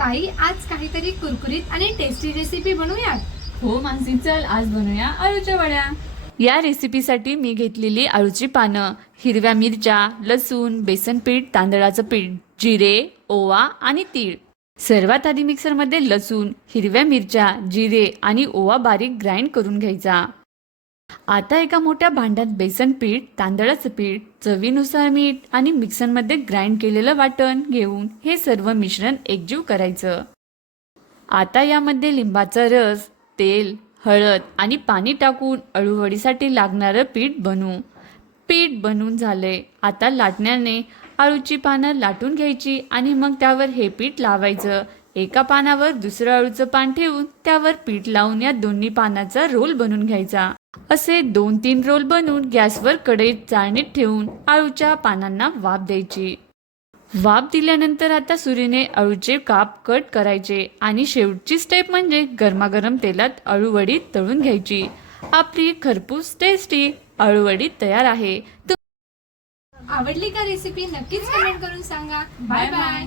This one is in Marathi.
ताई, आज काहीतरी कुरकुरीत आणि टेस्टी रेसिपी बनवूयात. हो मानसी, चल आज बनवूया आळूच्या वड्या. या रेसिपीसाठी मी घेतलेली आळूची पानं, हिरव्या मिरच्या, लसूण, बेसन पीठ, तांदळाचं पीठ, जिरे, ओवा आणि तीळ. सर्वात आधी मिक्सरमध्ये लसूण, हिरव्या मिरच्या, जिरे आणि ओवा बारीक ग्राइंड करून घ्यायचा. आता एका मोठ्या भांड्यात बेसन पीठ, तांदळाचं पीठ, चवीनुसार मीठ आणि मिक्सरमध्ये ग्राइंड केलेलं वाटण घेऊन हे सर्व मिश्रण एकजीव करायचं. आता यामध्ये लिंबाचा रस, तेल, हळद आणि पाणी टाकून अळूवडीसाठी लागणारं पीठ बनवू. पीठ बनवून झाले. आता लाटण्याने अळूची पानं लाटून घ्यायची आणि मग त्यावर हे पीठ लावायचं. एका पानावर दुसरं अळूचं पान ठेवून त्यावर पीठ लावून या दोन्ही पानाचा रोल बनवून घ्यायचा. असे 2-3 रोल बनवून गॅसवर कढईत चाळणीत ठेवून अळूच्या पानांना वाफ द्यायची. वाफ दिल्यानंतर आता सुरीने अळूचे काप कट करायचे आणि शेवटची स्टेप म्हणजे गरमागरम तेलात अळूवडी तळून घ्यायची. आपली खरपूस टेस्टी अळूवडी तयार आहे. आवडली का रेसिपी? नक्कीच कमेंट करून सांगा. Bye bye.